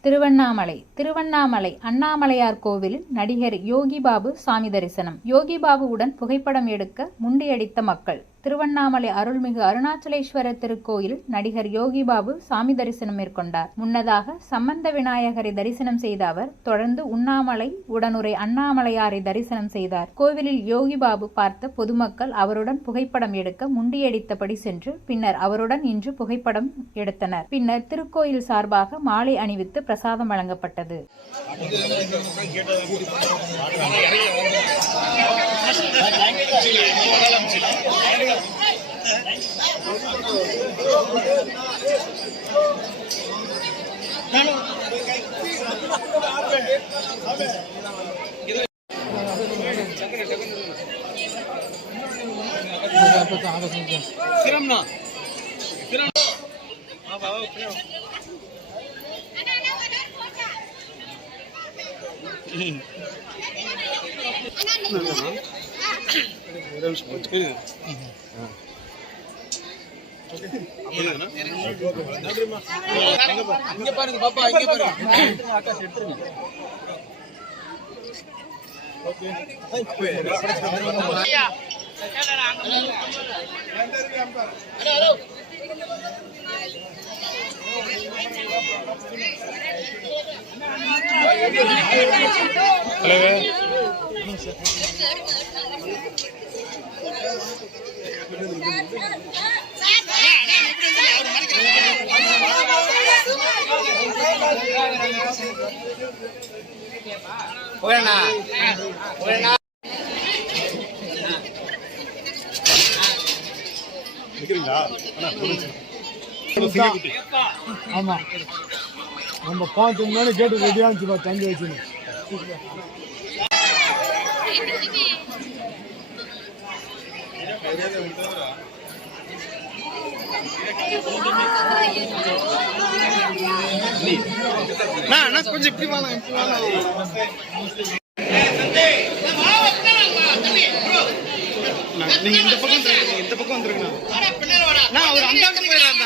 திருவண்ணாமலை திருவண்ணாமலை அண்ணாமலையார் கோவிலில் நடிகர் யோகி பாபு சாமி தரிசனம். யோகி பாபுவுடன் புகைப்படம் எடுக்க முண்டியடித்த மக்கள். திருவண்ணாமலை அருள்மிகு அருணாச்சலேஸ்வரர் திருக்கோயில் நடிகர் யோகி பாபு சாமி தரிசனம் மேற்கொண்டார். முன்னதாக சம்பந்த விநாயகரை தரிசனம் செய்த அவர் தொடர்ந்து உண்ணாமலை உடனுரை அண்ணாமலையாரை தரிசனம் செய்தார். கோவிலில் யோகி பாபு பார்த்த பொதுமக்கள் அவருடன் புகைப்படம் எடுக்க முண்டியடித்தபடி சென்று பின்னர் அவருடன் இன்று புகைப்படம் எடுத்தனர். பின்னர் திருக்கோயில் சார்பாக மாலை அணிவித்து பிரசாதம் வழங்கப்பட்டது. శ్రీరమ్నా శ్రీరమ్ బాబా ఒక్కడే இங்க பாருங்க பாப்பா இங்க பாருங்க போயிடண்ணா போயிடண்ணா ஆமா. நம்ம பார்த்து முன்னாடி கேட்டு ரெடியா இருந்துச்சு தங்கி அண்ணா கொஞ்சம் இப்படி வாங்க இப்படி வாங்க. நீங்க இந்த பக்கம் வந்துருங்க இந்த பக்கம் வந்துருங்க. நான் அவர் அந்தாண்ட போயிடலாம்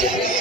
Thank